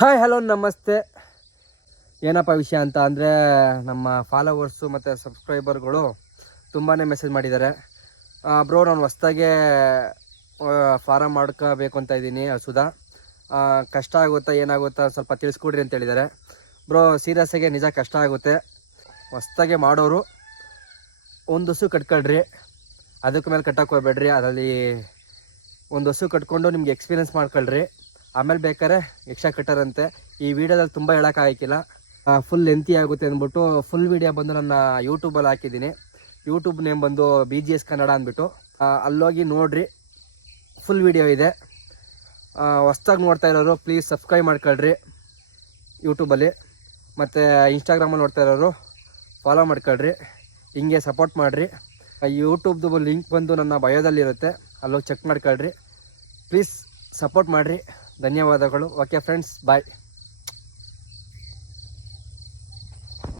Hi hello ನಮಸ್ತೆ. ಏನಪ್ಪ ವಿಷಯ ಅಂತ ಅಂದರೆ, ನಮ್ಮ ಫಾಲೋವರ್ಸು ಮತ್ತು ಸಬ್ಸ್ಕ್ರೈಬರ್ಗಳು ತುಂಬಾ ಮೆಸೇಜ್ ಮಾಡಿದ್ದಾರೆ. ಬ್ರೋ ನಾನು ಹೊಸ್ದಾಗೆ ಫಾರಮ್ ಮಾಡ್ಕೋಬೇಕು ಅಂತ ಇದ್ದೀನಿ ಹಸುದ. ಕಷ್ಟ ಆಗುತ್ತಾ ಏನಾಗುತ್ತಾ ಸ್ವಲ್ಪ ತಿಳಿಸ್ಕೊಡ್ರಿ ಅಂತ ಹೇಳಿದ್ದಾರೆ. ಬ್ರೋ ಸೀರಿಯಸ್ಸಾಗಿ ನಿಜ ಕಷ್ಟ ಆಗುತ್ತೆ. ಹೊಸ್ದಾಗೆ ಮಾಡೋರು ಒಂದು ಹಸು ಕಟ್ಕೊಳ್ರಿ, ಅದಕ್ಕೆ ಮೇಲೆ ಕಟ್ಟಕ್ಕೆ ಹೋಗ್ಬೇಡ್ರಿ. ಅದರಲ್ಲಿ ಒಂದು ಹಸು ಕಟ್ಕೊಂಡು ನಿಮ್ಗೆ ಎಕ್ಸ್ಪೀರಿಯೆನ್ಸ್ ಮಾಡ್ಕೊಳ್ರಿ, ಆಮೇಲೆ ಬೇಕಾದ್ರೆ ಎಕ್ಸ್ಟ್ರಾ ಕಟ್ಟರಂತೆ. ಈ ವಿಡಿಯೋದಲ್ಲಿ ತುಂಬ ಹೇಳೋಕ್ಕಾಗಿಲ್ಲ, ಫುಲ್ ಲೆಂತಿ ಆಗುತ್ತೆ ಅಂದ್ಬಿಟ್ಟು ಫುಲ್ ವಿಡಿಯೋ ಬಂದು ನನ್ನ ಯೂಟ್ಯೂಬಲ್ಲಿ ಹಾಕಿದ್ದೀನಿ. ಯೂಟ್ಯೂಬ್ ನೇಮ್ ಬಂದು BGS ಕನ್ನಡ ಅಂದ್ಬಿಟ್ಟು ಅಲ್ಲೋಗಿ ನೋಡಿರಿ, ಫುಲ್ ವಿಡಿಯೋ ಇದೆ. ಹೊಸ್ದಾಗಿ ನೋಡ್ತಾ ಇರೋರು ಪ್ಲೀಸ್ ಸಬ್ಸ್ಕ್ರೈಬ್ ಮಾಡ್ಕೊಳ್ರಿ ಯೂಟ್ಯೂಬಲ್ಲಿ, ಮತ್ತು ಇನ್ಸ್ಟಾಗ್ರಾಮಲ್ಲಿ ನೋಡ್ತಾ ಇರೋರು ಫಾಲೋ ಮಾಡ್ಕೊಳ್ರಿ, ಹಿಂಗೆ ಸಪೋರ್ಟ್ ಮಾಡಿರಿ. ಯೂಟ್ಯೂಬ್ದು ಲಿಂಕ್ ಬಂದು ನನ್ನ ಬಯೋದಲ್ಲಿರುತ್ತೆ, ಅಲ್ಲೋಗಿ ಚೆಕ್ ಮಾಡ್ಕೊಳ್ರಿ. ಪ್ಲೀಸ್ ಸಪೋರ್ಟ್ ಮಾಡಿರಿ. ಧನ್ಯವಾದಗಳು. ಓಕೆ ಫ್ರೆಂಡ್ಸ್, ಬಾಯ್.